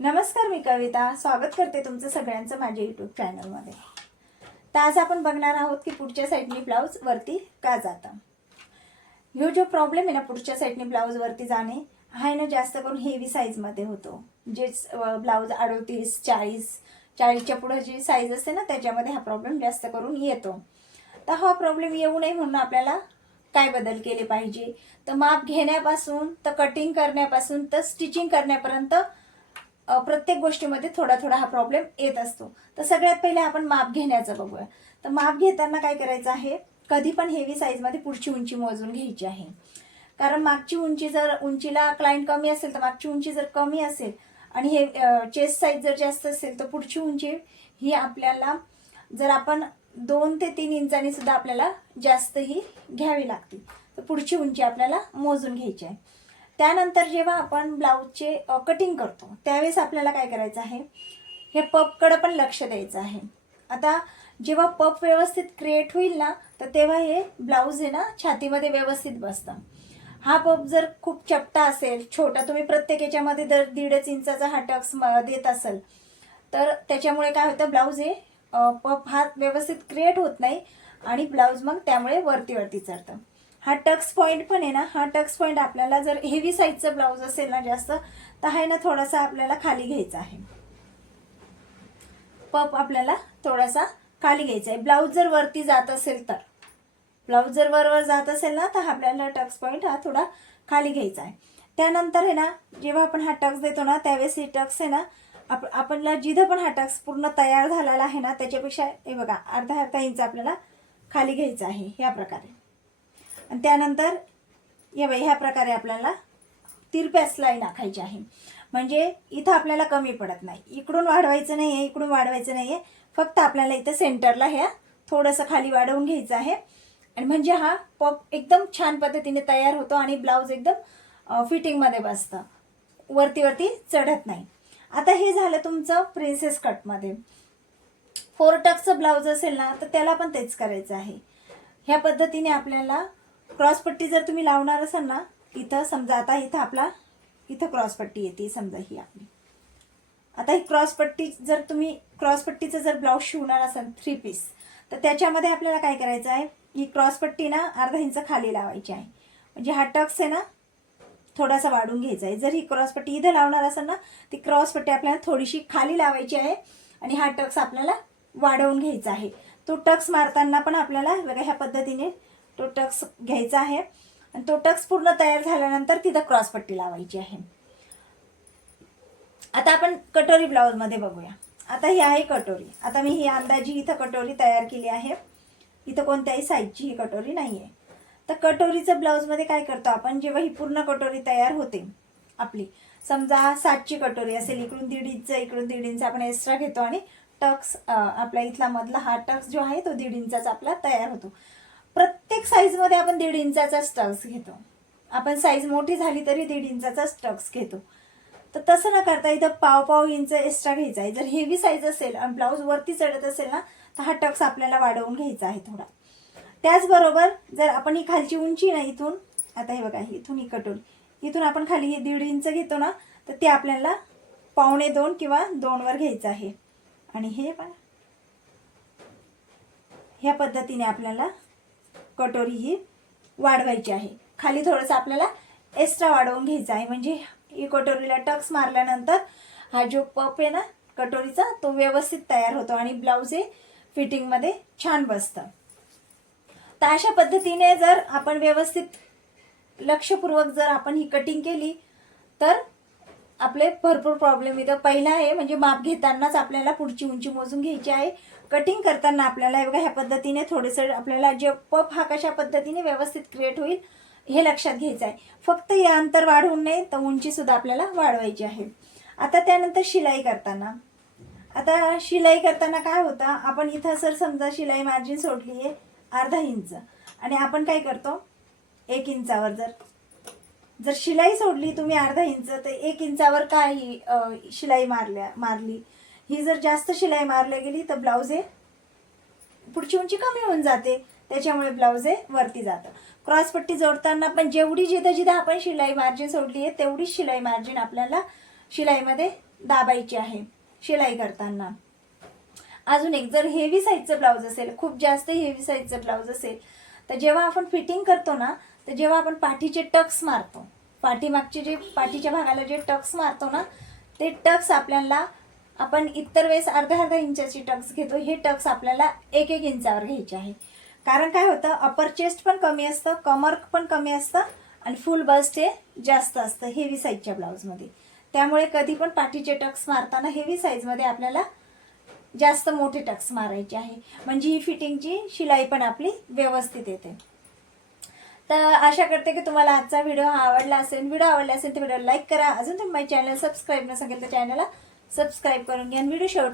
नमस्कार, मी कविता स्वागत करते तुमचं सगळ्यांचं माझ्या यूट्यूब चॅनलमध्ये। तर आज आपण बघणार आहोत की पुढच्या साईडनी ब्लाउज वरती का जातं। ह्यो जो प्रॉब्लेम आहे ना, पुढच्या साईडनी ब्लाउज वरती जाणे हा ना जास्त करून हेवी साईजमध्ये होतो। जे ब्लाउज 38, 40च्या पुढे जी साईज असते ना त्याच्यामध्ये हा प्रॉब्लेम जास्त करून येतो। तर हा प्रॉब्लेम येऊ नये म्हणून आपल्याला काय बदल केले पाहिजे, तर माप घेण्यापासून तर कटिंग करण्यापासून तर स्टिचिंग करण्यापर्यंत प्रत्येक गोष्टीमध्ये थोडा थोडा हा प्रॉब्लेम येत असतो। तर सगळ्यात पहिले आपण माप घेण्याचं बघूया। तर माप घेताना काय करायचं आहे, कधी पण हेवी साईजमध्ये पुढची उंची मोजून घ्यायची आहे। कारण मागची उंची जर उंचीला क्लायंट कमी असेल तर मागची उंची जर कमी असेल आणि हे चेस्ट साईज जर जास्त असेल तर पुढची उंची ही आपल्याला जर आपण 2 ते 3 इंचांनी सुद्धा आपल्याला जास्त ही घ्यावी लागते। तर पुढची उंची आपल्याला मोजून घ्यायची आहे। त्यानंतर जेव्हा आपण ब्लाउजचे कटिंग करतो त्यावेळेस आपल्याला काय करायचं आहे, हे पपकडे पण लक्ष द्यायचं आहे। आता जेव्हा पप व्यवस्थित क्रिएट होईल ना तर तेव्हा हे ब्लाउज आहे ना छातीमध्ये व्यवस्थित बसतं। हा पप जर खूप चपटा असेल, छोटा, तुम्ही प्रत्येक याच्यामध्ये दर 1.5 इंचाचा हा टक्स देत असेल तर त्याच्यामुळे काय होतं, ब्लाउज हे पप हा व्यवस्थित क्रिएट होत नाही आणि ब्लाउज मग त्यामुळे वरती वरती चढतं। हा टक्स पॉइंट पण आहे ना, हा टक्स पॉइंट आपल्याला जर हेवी साईजचा ब्लाउज असेल ना जास्त तर आहे ना थोडासा आपल्याला खाली घ्यायचा आहे। पप आपल्याला थोडासा खाली घ्यायचा आहे। ब्लाउज जर वरती जात असेल तर, ब्लाउज जर वर जात असेल ना तर आपल्याला टक्स पॉइंट हा थोडा खाली घ्यायचा आहे। त्यानंतर आहे ना जेव्हा आपण हा टक्स देतो ना त्यावेळेस हे टक्स आहे ना आपल्याला जिथं पण हा टक्स पूर्ण तयार झालेला आहे ना त्याच्यापेक्षा हे बघा अर्धा इंच आपल्याला खाली घ्यायचा आहे ह्या प्रकारे। आणि त्यानंतर ह्या प्रकारे आपल्याला तिरप्या लाईन आखायची आहे। म्हणजे इथं आपल्याला कमी पडत नाही, इकडून वाढवायचं नाहीये, इकडून वाढवायचं नाहीये, फक्त आपल्याला इथं सेंटरला ह्या थोडंसं खाली वाढवून घ्यायचं आहे। आणि म्हणजे हा पप एकदम छान पद्धतीने तयार होतो आणि ब्लाउज एकदम फिटिंगमध्ये बसतं, वरती वरती चढत नाही। आता हे झालं तुमचं प्रिन्सेस कटमध्ये। 4 टक्सचं ब्लाउज असेल ना तर त्याला पण तेच करायचं आहे। ह्या पद्धतीने आपल्याला क्रॉसपट्टी जर तुम्ही लावणार असाल ना, इथं समजा आता इथं आपला इथं क्रॉसपट्टी येते समजा ही आपली। आता ही क्रॉसपट्टी जर तुम्ही क्रॉसपट्टीचं जर ब्लाउज शिवणार असाल 3 पीस तर त्याच्यामध्ये आपल्याला काय करायचं आहे, ही क्रॉसपट्टी ना अर्धा इंच खाली लावायची आहे। म्हणजे हा टक्स आहे ना थोडासा वाढून घ्यायचा आहे। जर ही क्रॉसपट्टी इथं लावणार असेल ना ती क्रॉसपट्टी आपल्याला थोडीशी खाली लावायची आहे आणि हा टक्स आपल्याला वाढवून घ्यायचा आहे। तो टक्स मारताना पण आपल्याला बघा ह्या पद्धतीने तो टक्स घ्यायचा आहे आणि तो टक्स पूर्ण तयार झाल्यानंतर तिथं क्रॉसपट्टी लावायची आहे। आता आपण कटोरी ब्लाउज मध्ये बघूया। आता ही आहे कटोरी। आता मी ही अंदाजी इथं कटोरी तयार केली आहे, इथं कोणत्याही साईजची ही कटोरी नाहीये। तर कटोरीचं ब्लाउज मध्ये काय करतो आपण, जेव्हा ही पूर्ण कटोरी तयार होते आपली, समजा 7ची कटोरी असेल, इकडून 1.5 इंच इकडून 1.5 इंच आपण एक्स्ट्रा घेतो आणि टक्स आपला इथला मधला हा टक्स जो आहे तो 1.5 इंचाचा आपला तयार होतो। प्रत्येक साईजमध्ये आपण 1.5 इंचाचाच टक्स घेतो। आपण साईज मोठी झाली तरी 1.5 इंचाचाच टक्स घेतो। तर तसं न करता इथं पाव इंच एक्स्ट्रा घ्यायचा आहे। जर हेवी साईज असेल आणि ब्लाउज वरती चढत असेल ना तर हा टक्स आपल्याला वाढवून घ्यायचा आहे थोडा। त्याचबरोबर जर आपण ही खालची उंची ना इथून, आता हे बघा इथून ही कटोरी इथून आपण खाली ही 1.5 इंच घेतो ना तर ते आपल्याला 1.25 किंवा 2 वर घ्यायचं आहे। आणि हे पण ह्या पद्धतीने आपल्याला कटोरी ही वाढवायची आहे। खाली थोडंसं आपल्याला एक्स्ट्रा वाढवून घ्यायचं आहे। म्हणजे ही कटोरीला टक्स मारल्यानंतर हा जो पप आहे ना कटोरीचा तो व्यवस्थित तयार होतो आणि ब्लाउज हे फिटिंगमध्ये छान बसतं। तर अशा पद्धतीने जर आपण व्यवस्थित लक्षपूर्वक जर आपण ही कटिंग केली तर आपले भरपूर प्रॉब्लेम येतात। पहिला आहे म्हणजे माप घेतानाच आपल्याला पुढची उंची मोजून घ्यायची आहे। कटिंग करताना आपल्याला बघा ह्या पद्धतीने थोडेसे आपल्याला जे पप हा कशा पद्धतीने व्यवस्थित क्रिएट होईल हे लक्षात घ्यायचं आहे। फक्त हे अंतर वाढवून नाही तर उंची सुद्धा आपल्याला वाढवायची आहे। आता त्यानंतर शिलाई करताना, आता शिलाई करताना काय होतं, आपण इथं सर समजा शिलाई मार्जिन सोडली आहे अर्धा इंच आणि आपण काय करतो 1 इंचावर जर शिलाई सोडली तुम्ही अर्धा इंच तर 1 इंचावर काय शिलाई मारली, ही जर जास्त शिलाई मारली गेली तर ब्लाउज हे पुढची उंची कमी होऊन जाते, त्याच्यामुळे ब्लाउज हे वरती जातं। क्रॉसपट्टी जोडताना पण जेवढी जिथं जिथं आपण शिलाई मार्जिन सोडली आहे तेवढीच शिलाई मार्जिन आपल्याला शिलाईमध्ये दाबायची आहे शिलाई करताना. अजून एक, जर हेवी साईजचं ब्लाऊज असेल, खूप जास्त हेवी साईजचं ब्लाऊज असेल, तर जेव्हा आपण फिटिंग करतो ना, तर जेव्हा आपण पाठीचे टक्स मारतो, पाठीमागचे जे पाठीच्या भागाला जे टक्स मारतो ना, ते टक्स आपल्याला, आपण इतर वेळेस अर्धा इंचाची टक्स घेतो, हे टक्स आपल्याला 1-1 इंचावर घ्यायचे आहे. कारण काय होतं, अपर चेस्ट पण कमी असतं, कमर पण कमी असतं आणि फुल बस्ट हे जास्त असतं हेवी साईजच्या ब्लाऊजमध्ये. त्यामुळे कधी पण पाठीचे टक्स मारताना हेवी साईजमध्ये आपल्याला जास्त मोठे टक्स मारायचे आहे, म्हणजे ही फिटिंगची शिलाई पण आपली व्यवस्थित येते. तर आशा करते की तुम्हाला आजचा व्हिडिओ आवडला असेल. व्हिडिओ आवडला असेल तर व्हिडिओ लाईक करा. अजून तुम्ही माझ्या चॅनल सबस्क्राईब नसेल तर चॅनलला सबस्क्राईब करून घ्या. व्हिडिओ शेवट